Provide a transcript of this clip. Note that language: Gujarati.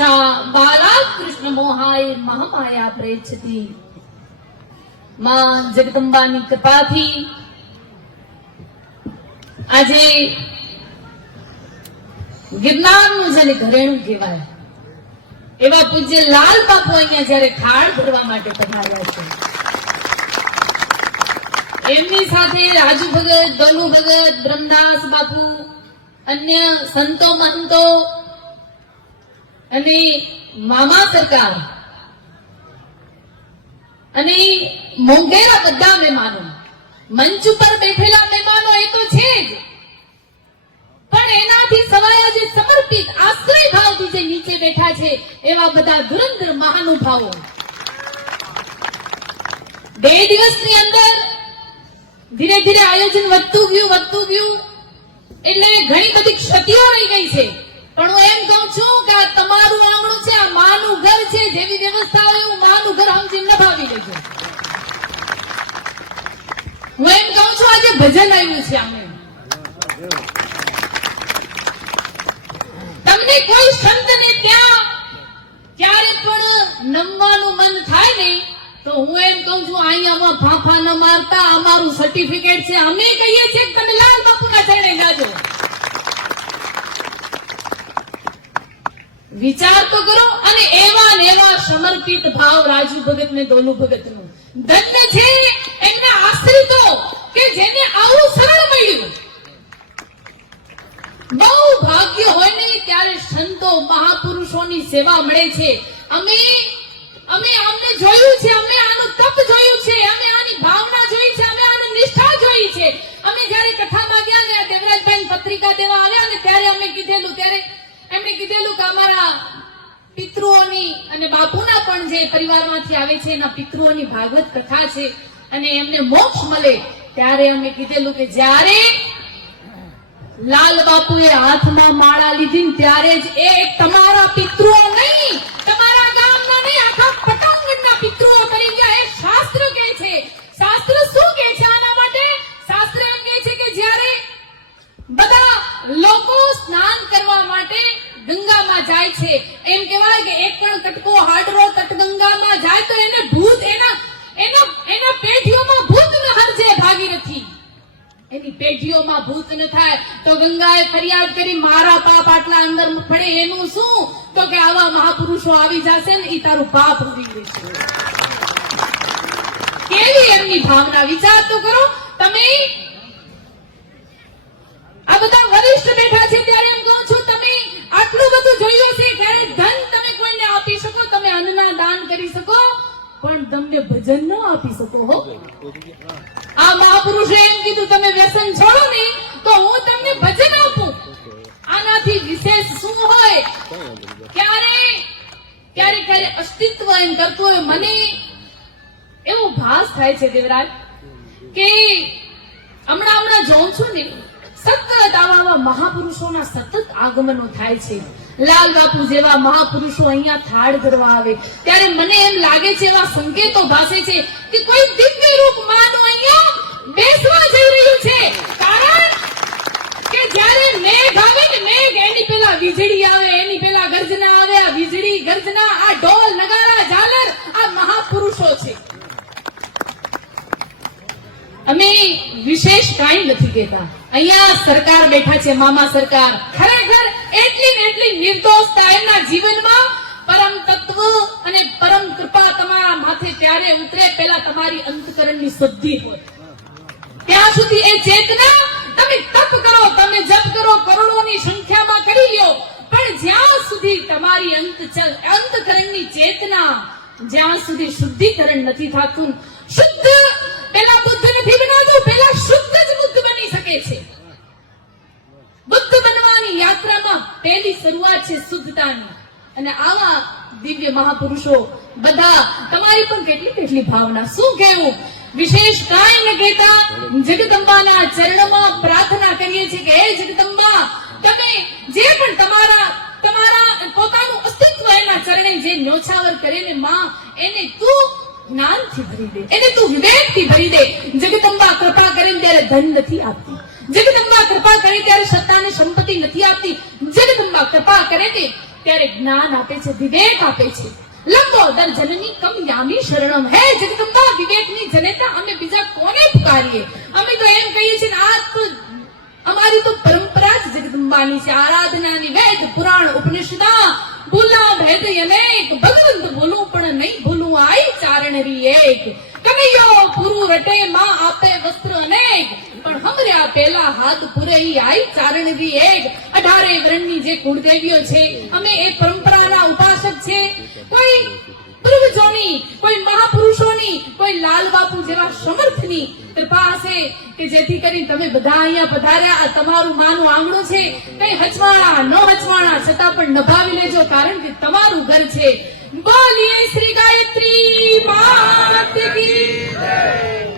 ઈશા બાલા કૃષ્ણ મોહાય મહામાયા પ્રેછતી માં જગદંબાની કૃપાથી આજે ગિરનારનું જેને ઘરેણું કહેવાય। એવા પૂજ્ય લાલ બાપુ અહીંયા જયારે ખાડ ભરવા માટે પધાર્યા છે। એમની સાથે રાજુ ભગત, ગલુ ભગત, બ્રહ્મદાસ બાપુ, અન્ય સંતો મહંતો અને મામા સરકાર. અને મોંઘેરા બધા મહેમાનો. મંચ ઉપર બેઠેલા મહેમાનો એ તો છે જ. પણ એનાથી સવાય જે સમર્પિત આશ્રય ભાવથી જે નીચે બેઠા છે, એવા બધા ધુરંધર મહાનુભાવો. બે દિવસની અંદર ધીરે ધીરે આયોજન વધતું ગયું વધતું ગયું. એટલે ઘણી બધી ક્ષતિઓ રહી ગઈ છે. પણ હું એમ કહું છું કે તમારું આંગણું છે, આ માનું ઘર છે, જેવી વ્યવસ્થા હોય એવું માનું ઘર સમજી નભાવી લેજો. હું એમ કહું છું, આજે ભજન આવ્યું છે અમે તમને કોઈ સંતને ત્યાં ક્યારે પણ નમવાનું મન થાય ને તો હું એમ કહું છું, અહીંયામાં ફાંફા ન મારતા અમારું સર્ટિફિકેટ છે. અમે કહીએ છીએ કે તમે લાલ બાપુના ચરણે જાજો. વિચાર તો કરો અને એવા ને એવા સમર્પિત ભાવ રાજુ ભગત ને દોલુ ભગતનું. દંડ છે એમના આશ્રિતો કે જેને આવું સરળ મળ્યું. બહુ ભાગ્ય હોય ને ત્યારે સંતો મહાપુરુષોની સેવા મળે છે. અમે અમે અમને જોયું છે, અમે આનું તપ જોયું પરિવારમાંથી આવે છે, એના પિતૃઓની ભાગવત કથા છે, અને એમને મોક્ષ મળે, ત્યારે અમે કીધેલું કે જ્યારે લાલ બાપુએ હાથમાં માળા લીધી ત્યારે જ એ તમારા પિતૃઓ નહીં, તમારા ગામના નહીં, આખા પટાંગણના પિતૃઓ બની ગયા. એ શાસ્ત્ર કહે છે. શાસ્ત્ર શું કહે છે આના માટે? શાસ્ત્ર એમ કહે છે કે જ્યારે બધા લોકો સ્નાન કરવા માટે ગંગામાં જાય છે, એમ કહેવાય કે એક પણ કટકો હાડરો તટગંગામાં જાય તો એને ભૂત, એના એના એના પેઢીઓમાં ભૂત ન હરજે ભાગીરથી એની પેઢીઓમાં ભૂત ન થાય. તો ગંગાએ ફરિયાદ કરી, મારા પાપ આટલા અંદર પડે, એનું શું? તો કે, આવા મહાપુરુષો આવી જશે ને એ તારું પાપ ઉડી લેશે કેવી એમની ભાવના? વિચાર તો કરો. તમે આ બધા વરિષ્ઠ બેઠા છે ત્યારે એમ કહું છું તમે આટલું બધું જોયું છે ક્યારે ધન તમે કોઈને આપી શકો તમે અન્નના દાન કરી શકો પણ તમને ન આપી શકો, હો. આ મહાપુરુષે એમ કીધું, તમે વ્યસન છોડો ને, તો હું તમને ભજન આપું. આનાથી વિશેષ શું હોય? ક્યારે? ક્યારે ક્યારે અસ્તિત્વ એમ કરતું હોય. મને એવો ભાસ થાય છે, દેવરાજ, કે હમણાં હમણાં જોઉં છું ને, સતત આવા આવા મહાપુરુષોના સતત આગમનો થાય છે. લાલ બાપુ જેવા મહાપુરુષો અહીંયા થાળ કરવા આવે. ત્યારે મને એમ લાગે છે, એવા સંકેતો ભાસે છે કે કોઈ દિવ્ય રૂપ માનું અહીંયા બેસવા જઈ રહ્યું છે. કારણ કે જ્યારે મેઘ આવે ને મેઘ, એની પેલા વીજળી આવે, એની પેલા ગર્જના આવે, આ વીજળી, ગર્જના, આ ઢોલ, નગારા, ઝાલર, આ મહાપુરુષો છે. અમે વિશેષ કાંઈ નથી કહેતા. અહીંયા સરકાર બેઠા છે, મામા સરકાર. ખરેખર એટલી ને એટલી નિર્દોષતા એમના જીવનમાં પરમ તત્વ અને પરમ કૃપા તમારા માથે ત્યારે ઉતરે પેલા તમારી અંતકરણની શુદ્ધિ હોય. ત્યાં સુધી એ ચેતના, તમે તપ કરો, તમે જપ કરો, કરોડોની સંખ્યામાં કરી લ્યો. પણ જ્યાં સુધી તમારી અંત અંતકરણની ચેતના, જ્યાં સુધી શુદ્ધિકરણ નથી થતું, શુદ્ધ પેલા બુદ્ધ નથી બનાવતું પેલા શુદ્ધ જ બુદ્ધ બની શકે છે. બુદ્ધ યાત્રામાં પહેલી શરૂઆત છે શુદ્ધતાની. અને આવા દિવ્ય મહાપુરુષો બધા તમારી પણ કેટલી કેટલી ભાવના. શું કહેવું? વિશેષ કાંઈ ન કહેતા જગદંબાના ચરણમાં પ્રાર્થના કરીએ છીએ કે, હે જગદંબા, તમે જે પણ તમારા તમારા પોતાનું અસ્તિત્વ એના ચરણે જે ન્યોછાવર કરીને માં, એને તું જ્ઞાનથી ભરી દે. એને તું વિવેકથી ભરી દે. જગદંબા કૃપા કરીને ત્યારે ધન નથી આપતી જગદંબા કૃપા કરે ત્યારે સત્તા અને સંપત્તિ નથી આપતી. જગદંબા કૃપા કરે તે ત્યારે જ્ઞાન આપે છે, વિવેક આપે છે. લંબોદર જનની કમ યામી શરણમ. હે જગદંબા, વિવેકની જનેતા અમે બીજા કોને પુકારીએ? અમે તો એમ કહીએ છીએ આ તો અમારી તો પરંપરા જ જગદંબાની છે. આરાધનાની વેદ, પુરાણ, ઉપનિષદા. ભૂલા ભેદ અનેક. ભગવંત ભૂલું પણ નહીં ભૂલું આઈ ચારણરી એક. કનૈયો પુરુ રટે, માં આપે વસ્ત્ર અનેક. પણ હમર્યા પેલા હાથ પુરઈ આઈ ચારણવી એક. અઢારે વરણની જે કુળદેવીઓ છે, અમે એ પરંપરાના ઉપાસક છે. કોઈ પૂર્વજોની, કોઈ મહાપુરુષોની, કોઈ લાલ બાપુ જેવા સમર્થની કૃપા હશે કે જેથી કરી તમે બધા અહીંયા પધાર્યા. આ તમારું માનું આંગણું છે. કઈ હચવાણા, ન હચવાણા છતાં પણ નભાવી લેજો કારણ કે તમારું ઘર છે. બોલીએ શ્રી ગાયત્રી માત કી.